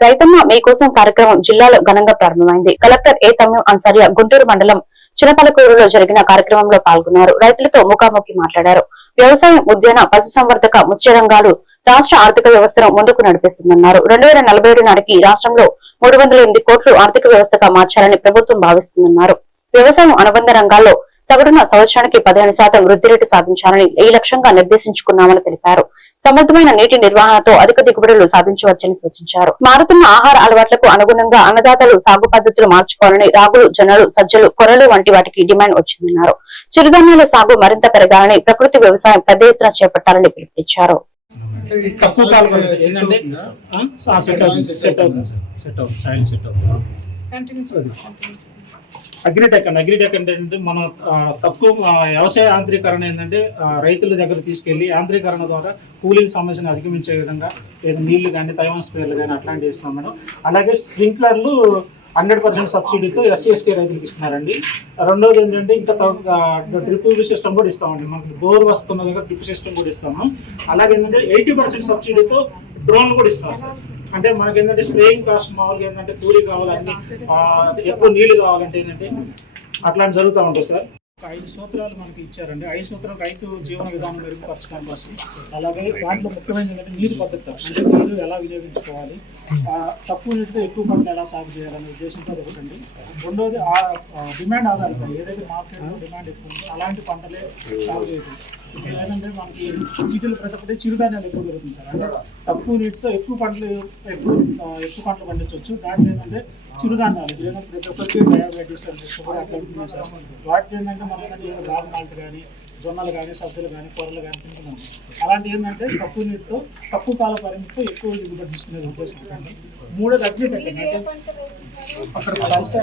రైతమ్మ మీకోసం కార్యక్రమం జిల్లాలో ఘనంగా ప్రారంభమైంది. కలెక్టర్ ఏ తమ్యం అన్సారియా గుంటూరు మండలం చిన్నపలకూరులో జరిగిన కార్యక్రమంలో పాల్గొన్నారు. రైతులతో ముఖాముఖి మాట్లాడారు. వ్యవసాయం ఉద్యాన పశుసంవర్ధక మత్స్య రంగాలు రాష్ట్ర ఆర్థిక వ్యవస్థను ముందుకు నడిపిస్తుందన్నారు. రెండు వేల నలభై ఏడు నాటికి రాష్ట్రంలో మూడు వందల ఎనిమిది కోట్లు ఆర్థిక వ్యవస్థగా మార్చాలని ప్రభుత్వం భావిస్తుందన్నారు. వ్యవసాయం అనుబంధ రంగాల్లో సగటున సంవత్సరానికి పదిహేను శాతం వృద్ధి రేటు సాధించాలని ఈ లక్ష్యంగా నిర్దేశించుకున్నామని తెలిపారు. సమర్థమైన నీటి నిర్వహణతో అధిక దిగుబడులు సాధించవచ్చని సూచించారు. మారుతున్న ఆహార అలవాట్లకు అనుగుణంగా అన్నదాతలు సాగు పద్ధతులు మార్చుకోవాలని రాగులు జొన్నలు సజ్జలు కొరలు వంటి వాటికి డిమాండ్ వచ్చిందన్నారు. చిరుధాన్యాల సాగు మరింత పెరగాలని ప్రకృతి వ్యవసాయం పెద్ద ఎత్తున చేపట్టాలని పిలుపునిచ్చారు. ఇది తక్కువ కాలం పడుతుంది. ఏంటంటే ఆ, సెట్ అవుతుంది సెట్ అవుతుంది సార్ సెట్ అవుతుంది. సాయిల్ సెట్ అవుతుంది అగ్రిటెక్ అండి. అగ్రిటెక్ అంటే ఏంటంటే మనం తక్కువ వ్యవసాయ యాంత్రీకరణ ఏంటంటే రైతుల దగ్గర తీసుకెళ్ళి యాంత్రీకరణ ద్వారా కూలింగ్ సమస్యను అధిగమించే విధంగా లేదా నీళ్ళు కానీ తైవాన్ స్పేర్లు కానీ అట్లాంటివి ఇస్తాం మేడం. అలాగే స్ప్రింక్లర్లు హండ్రెడ్ పర్సెంట్ సబ్సిడీతో ఎస్సీ ఎస్టీ రైతులకు ఇస్తున్నారండి. రెండోది ఏంటంటే ఇంకా డ్రిప్ సిస్టమ్ కూడా ఇస్తామండి. మనకి బోర్ వస్తున్న దగ్గర డ్రిప్ సిస్టమ్ కూడా ఇస్తాము. అలాగే ఏంటంటే ఎయిటీ పర్సెంట్ సబ్సిడీతో డ్రోన్లు కూడా ఇస్తాం సార్. అంటే మనకి ఏంటంటే స్ప్రేయింగ్ కాస్ట్ మామూలుగా ఏంటంటే కూలీ కావాలని ఎక్కువ నీళ్ళు కావాలంటే ఏంటంటే అట్లాంటి జరుగుతూ ఉంటాయి సార్. ఒక ఐదు సూత్రాలు మనకి ఇచ్చారండి. ఐదు సూత్రాలు రైతు జీవన విధానం మెరుగుపరచడం కోసం అలాగే దాంట్లో ముఖ్యమైనది ఏంటంటే నీరు పద్ధతి. అంటే నీరు ఎలా వినియోగించుకోవాలి? తక్కువ నీటితో ఎక్కువ పంటలు ఎలా సాగు చేయాలనే ఉద్దేశంతో అది ఒకటండి రెండోది ఆ డిమాండ్ ఆధారిత ఏదైతే మార్కెట్లో డిమాండ్ ఎక్కువ ఉందో అలాంటి పంటలే సాగు చేయడం ఏంటంటే మనకి సిటీలు ప్రతి ఒక్కటి చిరుధాన్యాలు ఎక్కువ దొరుకుతుంది సార్ అంటే తక్కువ నీటితో ఎక్కువ పంటలు ఎక్కువ ఎక్కువ పంటలు పండించవచ్చు దాంట్లో ఏంటంటే చిరుధాన్యాలు ఏంటంటే ప్రతి ఒక్కరికి డయాబెటీస్ అని షుగర్ అట్లా ఉంటుంది సార్ వాటికి ఏంటంటే మనం ఏంటంటే రాగి మాల్ట్ కానీ జొన్నలు కానీ సజ్జలు కానీ కూరలు కానీ తింటున్నాం అలాంటి ఏంటంటే తక్కువ నీటితో తక్కువ కాల పరిమితితో ఎక్కువ దిగుబడి తీసుకునే ఉద్దేశం ఉంటుంది మూడోది అగ్రిటెక్ అంటే అక్కడ కలిసి